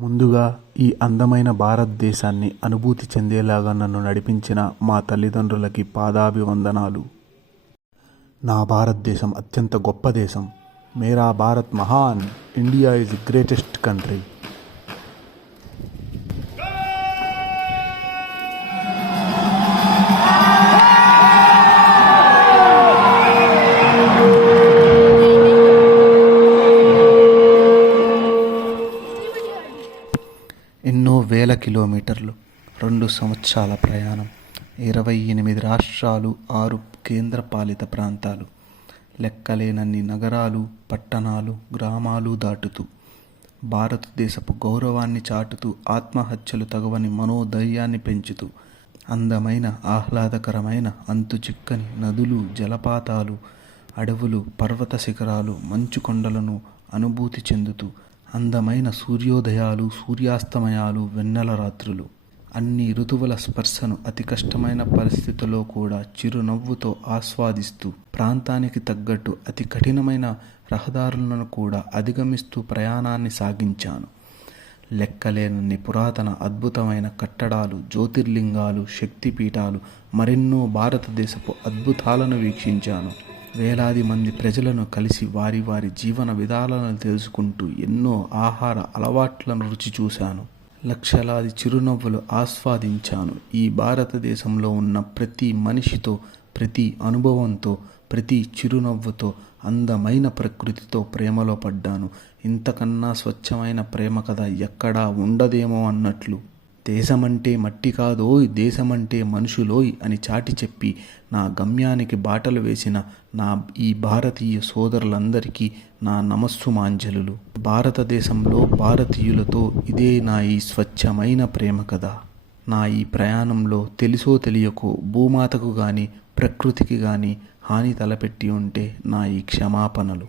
ముందుగా ఈ అందమైన భారతదేశాన్ని అనుభూతి చెందేలాగా నన్ను నడిపించిన మా తల్లిదండ్రులకి పాదాభివందనాలు. నా భారతదేశం అత్యంత గొప్ప దేశం. మేరా భారత్ మహాన్. India is the greatest country. ఎన్నో వేల కిలోమీటర్లు, 2 సంవత్సరాల ప్రయాణం, 28 రాష్ట్రాలు, 6 కేంద్రపాలిత ప్రాంతాలు, లెక్కలేనన్ని నగరాలు, పట్టణాలు, గ్రామాలు దాటుతూ, భారతదేశపు గౌరవాన్ని చాటుతూ, ఆత్మహత్యలు తగవని మనోధైర్యాన్ని పెంచుతూ, అందమైన ఆహ్లాదకరమైన అంతుచిక్కని నదులు, జలపాతాలు, అడవులు, పర్వత శిఖరాలు, మంచు కొండలను అనుభూతి చెందుతూ, అందమైన సూర్యోదయాలు, సూర్యాస్తమయాలు, వెన్నెల రాత్రులు, అన్ని ఋతువుల స్పర్శను అతి కష్టమైన పరిస్థితుల్లో కూడా చిరునవ్వుతో ఆస్వాదిస్తూ, ప్రాంతానికి తగ్గట్టు అతి కఠినమైన రహదారులను కూడా అధిగమిస్తూ ప్రయాణాన్ని సాగించాను. లెక్కలేనన్ని పురాతన అద్భుతమైన కట్టడాలు, జ్యోతిర్లింగాలు, శక్తిపీఠాలు, మరెన్నో భారతదేశపు అద్భుతాలను వీక్షించాను. వేలాది మంది ప్రజలను కలిసి వారి వారి జీవన విధానాలను తెలుసుకుంటూ ఎన్నో ఆహార అలవాట్లను రుచి చూశాను. లక్షలాది చిరునవ్వులు ఆస్వాదించాను. ఈ భారతదేశంలో ఉన్న ప్రతి మనిషితో, ప్రతి అనుభవంతో, ప్రతి చిరునవ్వుతో, అందమైన ప్రకృతితో ప్రేమలో పడ్డాను. ఇంతకన్నా స్వచ్ఛమైన ప్రేమ కథ ఎక్కడా ఉండదేమో అన్నట్లు. దేశమంటే మట్టి కాదోయ్, దేశమంటే మనుషులోయ్ అని చాటి చెప్పి నా గమ్యానికి బాటలు వేసిన నా ఈ భారతీయ సోదరులందరికీ నా నమస్సుమాంజలులు. భారతదేశంలో భారతీయులతో ఇదే నా ఈ స్వచ్ఛమైన ప్రేమ కథ. నా ఈ ప్రయాణంలో తెలుసో తెలియకో భూమాతకు కానీ ప్రకృతికి కానీ హాని తలపెట్టి ఉంటే నా ఈ క్షమాపణలు.